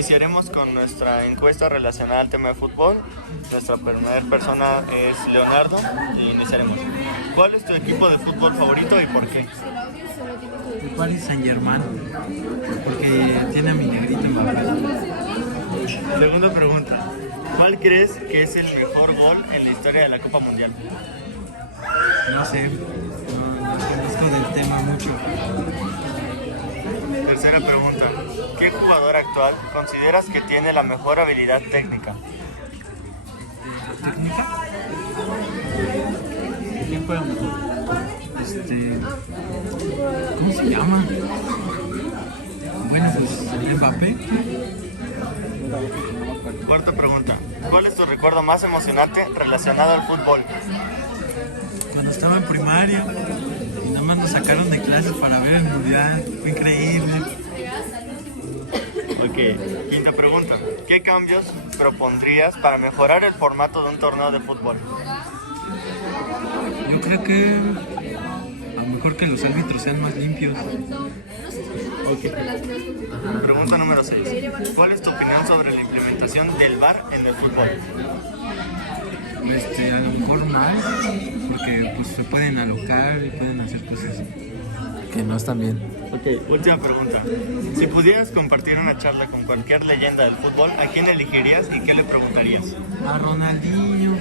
Iniciaremos con nuestra encuesta relacionada al tema de fútbol. Nuestra primera persona es Leonardo y iniciaremos. ¿Cuál es tu equipo de fútbol favorito y por qué? El Paris Saint-Germain, porque tiene a mi negrito en Mbappé. Segunda pregunta. ¿Cuál crees que es el mejor gol en la historia de la Copa Mundial? No sé, no conozco del tema mucho. Tercera pregunta. ¿Qué jugador actual consideras que tiene la mejor habilidad técnica? ¿Técnica? ¿Quién juega mejor? ¿Cómo se llama? Bueno, pues Mbappé. Cuarta pregunta. ¿Cuál es tu recuerdo más emocionante relacionado al fútbol? Cuando estaba en primaria y nada más nos sacaron de clases para ver el mundial, fue increíble. Ok, quinta pregunta. ¿Qué cambios propondrías para mejorar el formato de un torneo de fútbol? Yo creo que a lo mejor que los árbitros sean más limpios. Pregunta número 6. ¿Cuál es tu opinión sobre la implementación del VAR en el fútbol? A lo mejor mal, porque pues se pueden alocar y pueden hacer cosas que no están bien. Ok, última pregunta. Si pudieras compartir una charla con cualquier leyenda del fútbol, ¿a quién elegirías y qué le preguntarías? A Ronaldinho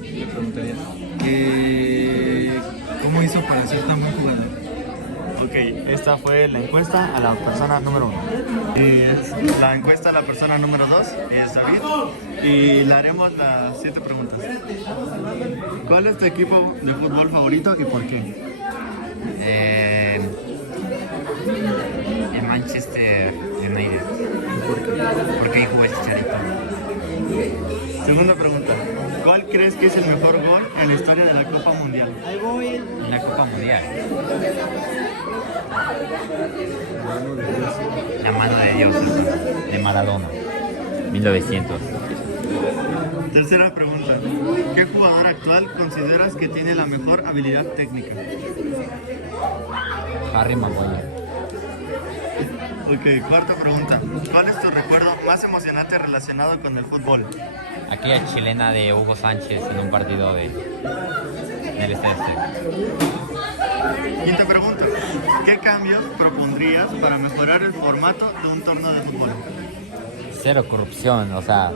le preguntaría que cómo hizo para ser tan buen jugador. Ok, esta fue la encuesta a la persona número 1. La encuesta a la persona número 2 es David y le haremos las 7 preguntas. ¿Cuál es tu equipo de fútbol favorito y por qué? El Manchester United. Porque ahí jugó el Chicharito. Segunda pregunta. ¿Cuál crees que es el mejor gol en la historia de la Copa Mundial? En la Copa Mundial. La mano de Dios de Maradona. 1900. Tercera pregunta. ¿Qué jugador actual consideras que tiene la mejor habilidad técnica? Harry Maguire. Ok, cuarta pregunta. ¿Cuál es tu recuerdo más emocionante relacionado con el fútbol? Aquella chilena de Hugo Sánchez en un partido del Este. Quinta pregunta. ¿Qué cambios propondrías para mejorar el formato de un torneo de fútbol? Cero corrupción, o sea,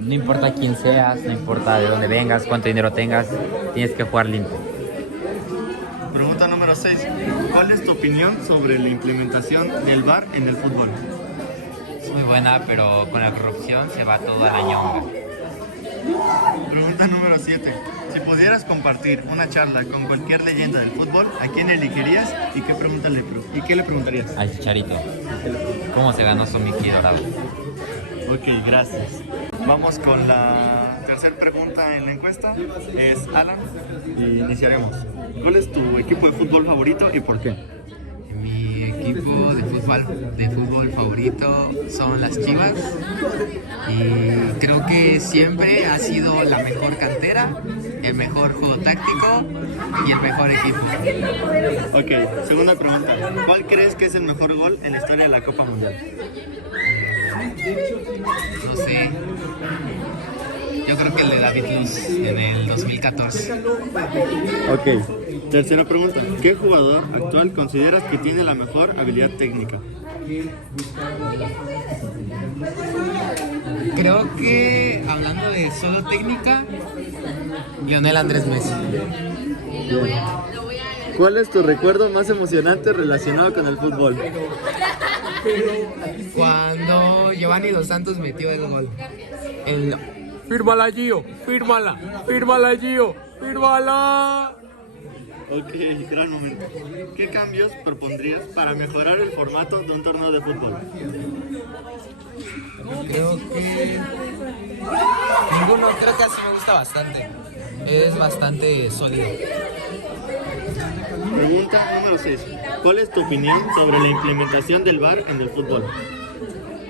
no importa quién seas, no importa de dónde vengas, cuánto dinero tengas, tienes que jugar limpio. Pregunta número 6. ¿Cuál es tu opinión sobre la implementación del VAR en el fútbol? Es muy buena, pero con la corrupción se va todo a la ñonga. Pregunta número 7. Si pudieras compartir una charla con cualquier leyenda del fútbol, ¿a quién elegirías y qué le preguntarías? Al Chicharito. ¿Cómo se ganó su Mickey dorado? Ok, gracias. Vamos con la tercera pregunta en la encuesta. Es Alan y iniciaremos. ¿Cuál es tu equipo de fútbol favorito y por qué? Mi equipo de fútbol favorito son las Chivas y creo que siempre ha sido la mejor cantera, el mejor juego táctico y el mejor equipo. Ok, segunda pregunta. ¿Cuál crees que es el mejor gol en la historia de la Copa Mundial? No sé, yo creo que el de David Luz en el 2014. Ok, tercera pregunta. ¿Qué jugador actual consideras que tiene la mejor habilidad técnica? Creo que, hablando de solo técnica, Lionel Andrés Messi. ¿Cuál es tu recuerdo más emocionante relacionado con el fútbol? Cuando Giovanni Dos Santos metió el gol. Fírmala, Gio, fírmala, Gio, fírmala. Ok, gran momento. ¿Qué cambios propondrías para mejorar el formato de un torneo de fútbol? Creo que ninguno, creo que así me gusta bastante. Es bastante sólido. Pregunta número 6. ¿Cuál es tu opinión sobre la implementación del VAR en el fútbol?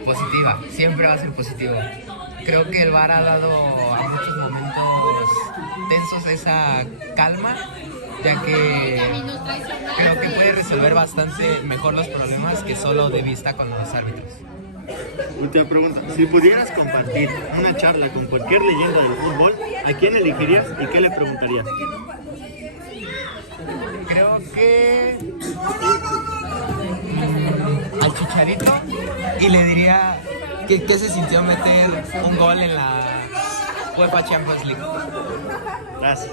Positiva, siempre va a ser positivo. Creo que el VAR ha dado a muchos momentos tensos esa calma, ya que creo que puede resolver bastante mejor los problemas que solo de vista con los árbitros. Última pregunta. Si pudieras compartir una charla con cualquier leyenda del fútbol, ¿a quién elegirías y qué le preguntarías? Creo que al Chicharito, y le diría qué se sintió meter un gol en la UEFA Champions League. Gracias.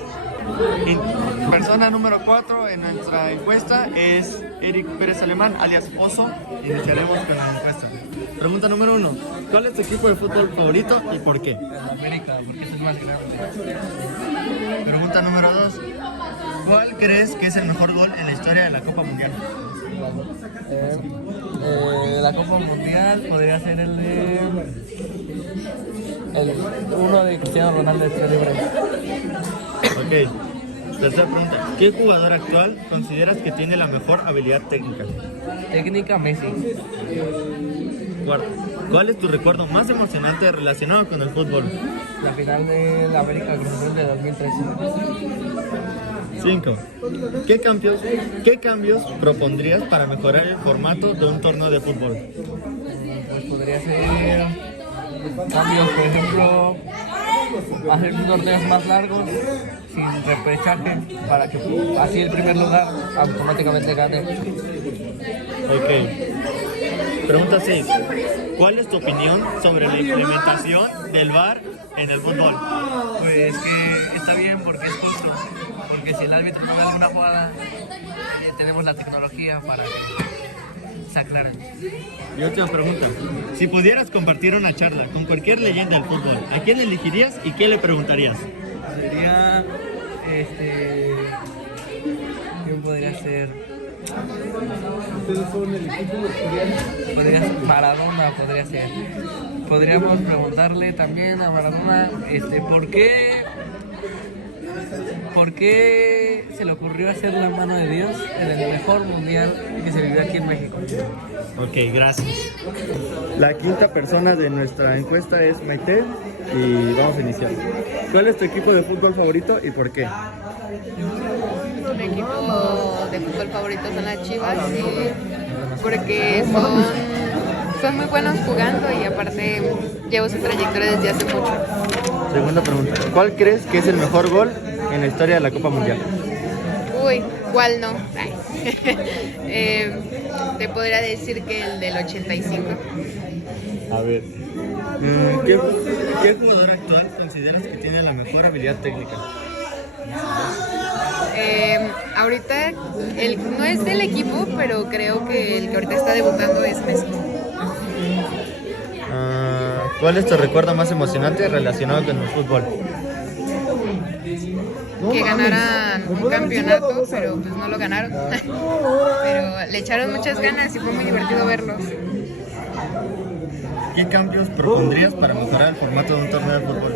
Y persona número 4 en nuestra encuesta es Eric Pérez Alemán, alias Oso. Iniciaremos con la encuesta. Pregunta número 1. ¿Cuál es tu equipo de fútbol favorito y por qué? América, porque es el más grande. Pregunta número 2. ¿Cuál crees que es el mejor gol en la historia de la Copa Mundial? La Copa Mundial podría ser uno de Cristiano Ronaldo de tiro libre. Ok. Tercera pregunta. ¿Qué jugador actual consideras que tiene la mejor habilidad técnica? Técnica Messi. Cuarto. ¿Cuál es tu recuerdo más emocionante relacionado con el fútbol? La final de la América Cruz Azul de 2013. 5. ¿Qué cambios propondrías para mejorar el formato de un torneo de fútbol? Pues podría ser cambios, por ejemplo, hacer torneos más largos sin repechaje para que así el primer lugar automáticamente gane. Ok. Pregunta 6. ¿Cuál es tu opinión sobre la implementación del VAR en el fútbol? Pues que está bien porque es justo, porque si el árbitro no da alguna jugada, tenemos la tecnología para que se aclare. Y última pregunta. Si pudieras compartir una charla con cualquier leyenda del fútbol, ¿a quién elegirías y qué le preguntarías? Sería, ¿quién podría ser? Podría ser Maradona, podría ser. Podríamos preguntarle también a Maradona, ¿por qué se le ocurrió hacer la mano de Dios en el mejor mundial que se vivió aquí en México? Ok, gracias. La quinta persona de nuestra encuesta es Maite y vamos a iniciar. ¿Cuál es tu equipo de fútbol favorito y por qué? Mi equipo de fútbol favorito son las Chivas, porque son muy buenos jugando y aparte llevo su trayectoria desde hace mucho. Segunda pregunta. ¿Cuál crees que es el mejor gol en la historia de la Copa Mundial? Uy, ¿cuál no? Ay. Te podría decir que el del 85. A ver. ¿Qué jugador actual consideras que tiene la mejor habilidad técnica? Ahorita no es del equipo, pero creo que el que ahorita está debutando es Messi. ¿Cuál es tu recuerdo más emocionante relacionado con el fútbol? Que ganaran un campeonato, pero pues no lo ganaron. Pero le echaron muchas ganas y fue muy divertido verlos. ¿Qué cambios propondrías para mejorar el formato de un torneo de fútbol?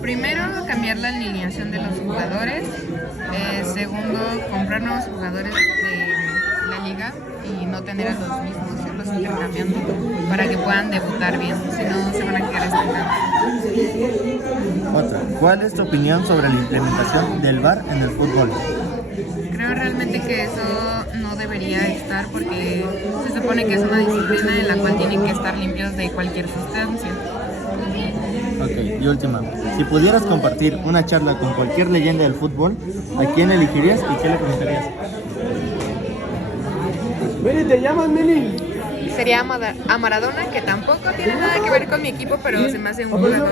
Primero, cambiar la alineación de los jugadores. Segundo, comprar nuevos jugadores de la liga y no tener a los mismos, irlos intercambiando para que puedan debutar bien, si no se van a quedar estancados. Otra. ¿Cuál es tu opinión sobre la implementación del VAR en el fútbol? Creo realmente que eso no debería estar porque se supone que es una disciplina en la cual tienen que estar limpios de cualquier sustancia. Ok, y última. Si pudieras compartir una charla con cualquier leyenda del fútbol, ¿a quién elegirías y qué le preguntarías? Meli, ¿te llamas Meli? Sería a Maradona, que tampoco tiene nada que ver con mi equipo, pero se me hace un jugador,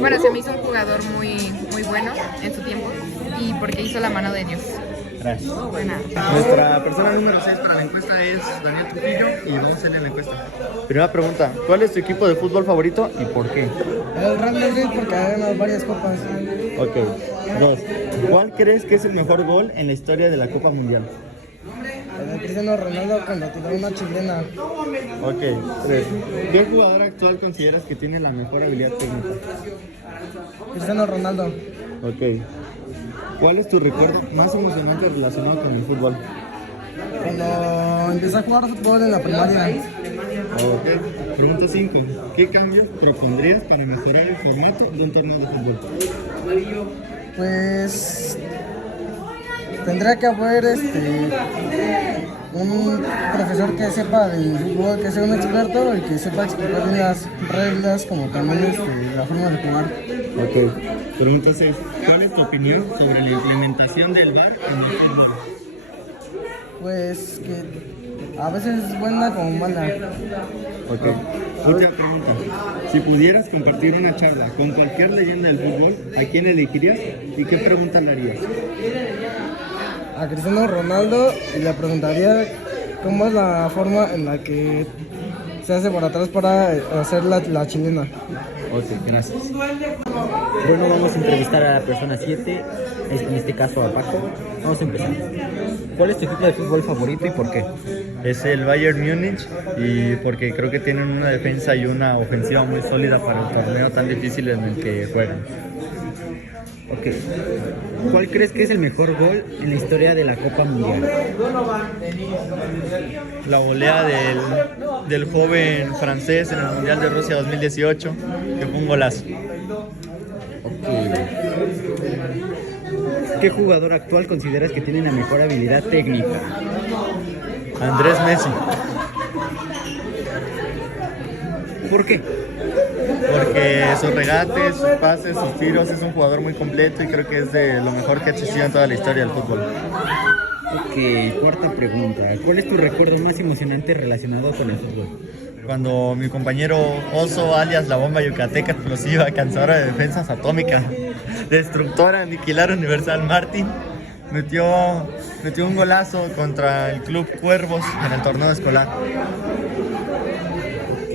bueno, se me hizo un jugador muy, muy bueno en su tiempo y porque hizo la mano de Dios. Gracias. Buena. Nuestra persona número 6 para la encuesta es Daniel Trujillo y vamos a hacerle la encuesta. Primera pregunta, ¿cuál es tu equipo de fútbol favorito y por qué? El Real Madrid porque ha ganado varias copas. Ok. 2. ¿Cuál crees que es el mejor gol en la historia de la Copa Mundial? El de Cristiano Ronaldo cuando tiró una chilena. Ok. 3. ¿Qué jugador actual consideras que tiene la mejor habilidad técnica? Cristiano Ronaldo. Ok. ¿Cuál es tu recuerdo más emocionante relacionado con el fútbol? Cuando empecé a jugar fútbol en la primaria. Ok. Pregunta 5. ¿Qué cambios propondrías para mejorar el formato de un torneo de fútbol? Pues tendría que haber un profesor que sepa del fútbol, que sea un experto y que sepa explicar bien las reglas, como también la forma de jugar. Ok. Pregunta 6. ¿Cuál es tu opinión sobre la implementación del VAR en el fútbol? Pues que a veces es buena como mala. Ok. Última pregunta. Si pudieras compartir una charla con cualquier leyenda del fútbol, ¿a quién elegirías y qué pregunta le harías? A Cristiano Ronaldo y le preguntaría cómo es la forma en la que se hace por atrás para hacer la chilena. Ok, gracias. Bueno, vamos a entrevistar a la persona 7, en este caso a Paco. Vamos a empezar. ¿Cuál es tu equipo de fútbol favorito y por qué? Es el Bayern Múnich y porque creo que tienen una defensa y una ofensiva muy sólida para el torneo tan difícil en el que juegan. Ok. ¿Cuál crees que es el mejor gol en la historia de la Copa Mundial? La volea del joven francés en el Mundial de Rusia 2018, que fue un golazo. ¿Qué jugador actual consideras que tiene la mejor habilidad técnica? Andrés Messi, ¿Por qué? porque sus regates, sus pases, sus tiros, es un jugador muy completo y creo que es de lo mejor que ha existido en toda la historia del fútbol. Ok, cuarta pregunta. ¿Cuál es tu recuerdo más emocionante relacionado con el fútbol? Cuando mi compañero Oso, alias la bomba yucateca explosiva, cansadora de defensas atómicas, destructora, aniquilar Universal Martin, metió un golazo contra el Club Cuervos en el torneo escolar. Ok,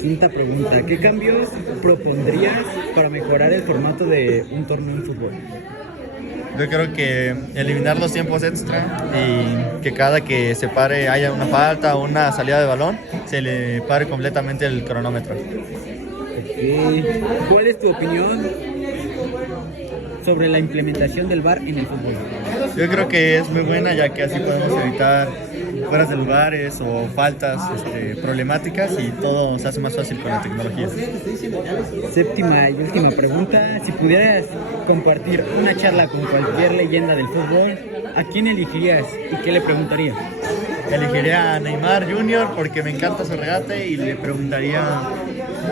quinta pregunta. ¿Qué cambios propondrías para mejorar el formato de un torneo en fútbol? Yo creo que eliminar los tiempos extra y que cada que se pare haya una falta o una salida de balón, se le pare completamente el cronómetro. Ok. ¿Cuál es tu opinión sobre la implementación del VAR en el fútbol? Yo creo que es muy buena, ya que así podemos evitar fueras de lugares o faltas problemáticas y todo se hace más fácil con la tecnología. Séptima y última pregunta. Si pudieras compartir una charla con cualquier leyenda del fútbol, ¿a quién elegirías y qué le preguntarías? Elegiría a Neymar Jr. porque me encanta su regate y le preguntaría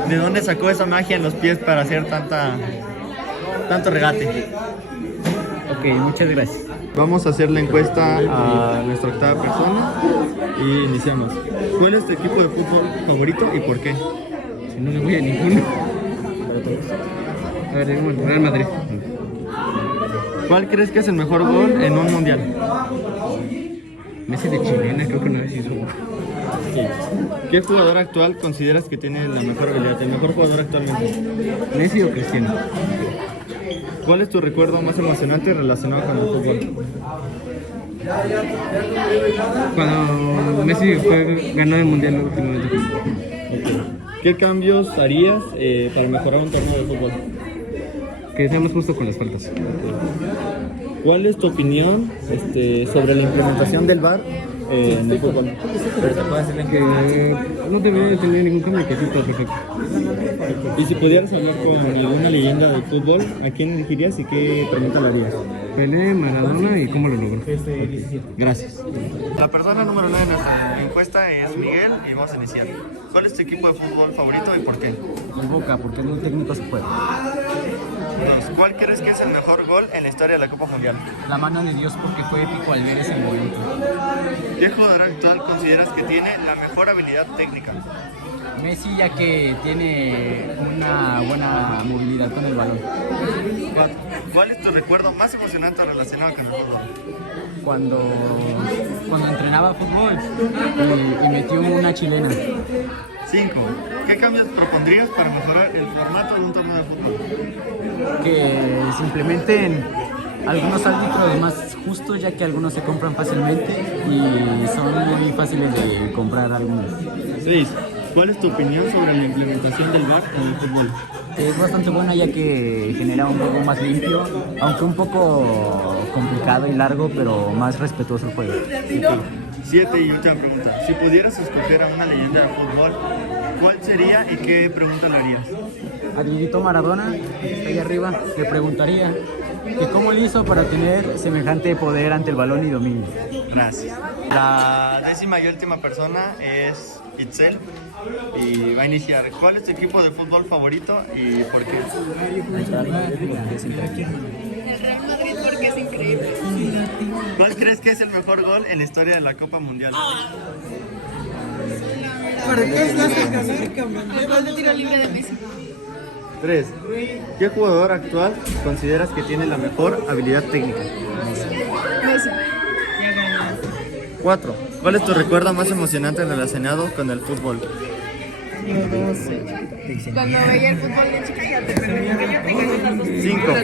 de dónde sacó esa magia en los pies para hacer tanto regate. Ok, muchas gracias. Vamos a hacer la encuesta a nuestra octava persona y iniciamos. ¿Cuál es tu equipo de fútbol favorito y por qué? Si no le voy a ninguno. A ver, Real Madrid. ¿Cuál crees que es el mejor gol en un mundial? Messi de chilena, creo que una vez hizo. ¿Qué jugador actual consideras que tiene la mejor habilidad, el mejor jugador actualmente? ¿Messi o Cristiano? ¿Cuál es tu recuerdo más emocionante relacionado con el fútbol? Cuando Messi ganó el mundial últimamente. ¿Qué cambios harías para mejorar un torneo de fútbol? Que sea más justo con las faltas. ¿Cuál es tu opinión sobre la implementación del VAR en el fútbol? Que no debería tener ningún cambio, que sí está perfecto. Y si pudieras hablar con alguna leyenda del fútbol, ¿a quién elegirías y qué pregunta le harías? Pelé, Maradona y cómo lo logró. Gracias. La persona número 9 de nuestra encuesta es Miguel y vamos a iniciar. ¿Cuál es tu equipo de fútbol favorito y por qué? El Boca, porque el técnico se puede. 2. ¿Cuál crees que es el mejor gol en la historia de la Copa Mundial? La mano de Dios, porque fue épico al ver ese momento. ¿Qué jugador actual consideras que tiene la mejor habilidad técnica? Messi, ya que tiene una buena movilidad con el balón. 4. ¿Cuál es tu recuerdo más emocionante relacionado con el fútbol? Cuando entrenaba fútbol y metió una chilena. 5. ¿Qué cambios propondrías para mejorar el formato de un torneo de fútbol? Que se implementen algunos árbitros más justos, ya que algunos se compran fácilmente y son muy fáciles de comprar algunos. 6. ¿Cuál es tu opinión sobre la implementación del VAR en el fútbol? Es bastante buena, ya que genera un juego más limpio, aunque un poco complicado y largo, pero más respetuoso el juego. 7 y última pregunta. Si pudieras escoger a una leyenda del fútbol, ¿cuál sería y qué pregunta le harías? A Diego Maradona, que está ahí arriba, le preguntaría que cómo le hizo para tener semejante poder ante el balón y dominio. Gracias. La 10ª y última persona es Itzel y va a iniciar. ¿Cuál es tu equipo de fútbol favorito y por qué? El Real Madrid porque es increíble. ¿Cuál crees que es el mejor gol en la historia de la Copa Mundial? El gol de tiro libre de Messi. 3. ¿Qué jugador actual consideras que tiene la mejor habilidad técnica? Messi. 4. ¿Cuál es tu recuerdo más emocionante relacionado con el fútbol? Cuando veía el fútbol de chiquita. 5.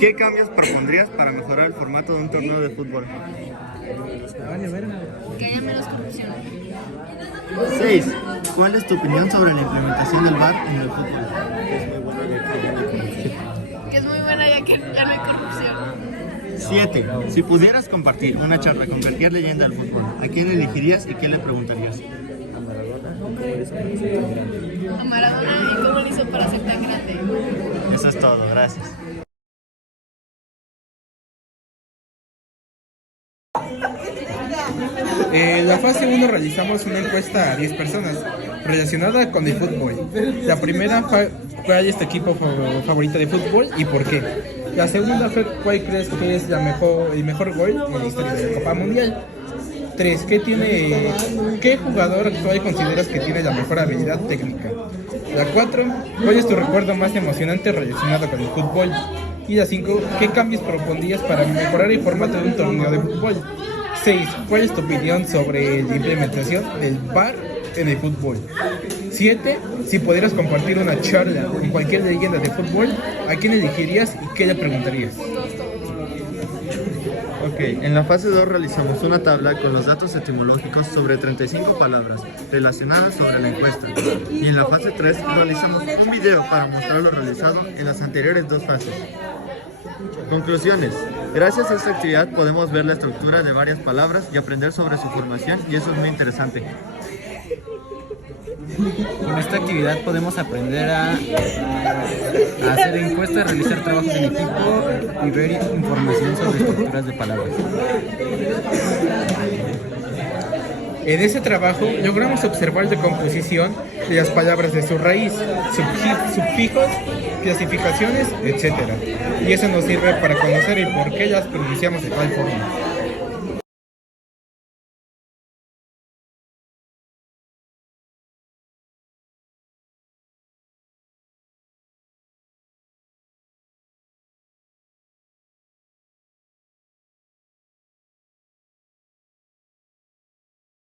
¿Qué cambios propondrías para mejorar el formato de un torneo de fútbol? Que haya menos corrupción. 6. ¿Cuál es tu opinión sobre la implementación del VAR en el fútbol? Que es muy buena ya que ya no hay corrupción. 7. Si pudieras compartir una charla con cualquier leyenda del fútbol, ¿a quién elegirías y qué le preguntarías? A Maradona y cómo lo hizo para ser tan grande. Eso es todo, gracias. En la fase 1 realizamos una encuesta a 10 personas relacionada con el fútbol. La primera fue ¿cuál es tu equipo favorito de fútbol y por qué? La segunda fue ¿cuál crees que es el mejor gol en la historia de la Copa Mundial? 3. ¿Qué jugador actual consideras que tiene la mejor habilidad técnica? La 4. ¿Cuál es tu recuerdo más emocionante relacionado con el fútbol? Y la 5. ¿Qué cambios propondrías para mejorar el formato de un torneo de fútbol? 6. ¿Cuál es tu opinión sobre la implementación del VAR en el fútbol? 7. Si pudieras compartir una charla con cualquier leyenda de fútbol, ¿a quién elegirías y qué le preguntarías? Ok, en la fase 2 realizamos una tabla con los datos etimológicos sobre 35 palabras relacionadas sobre la encuesta. Y en la fase 3 realizamos un video para mostrar lo realizado en las anteriores 2 fases. Conclusiones. Gracias a esta actividad podemos ver la estructura de varias palabras y aprender sobre su formación, y eso es muy interesante. Con esta actividad podemos aprender a hacer encuestas, realizar trabajos en equipo y ver información sobre estructuras de palabras. En ese trabajo logramos observar la composición de las palabras de su raíz, sufijos, clasificaciones, etc. Y eso nos sirve para conocer el por qué las pronunciamos de tal forma.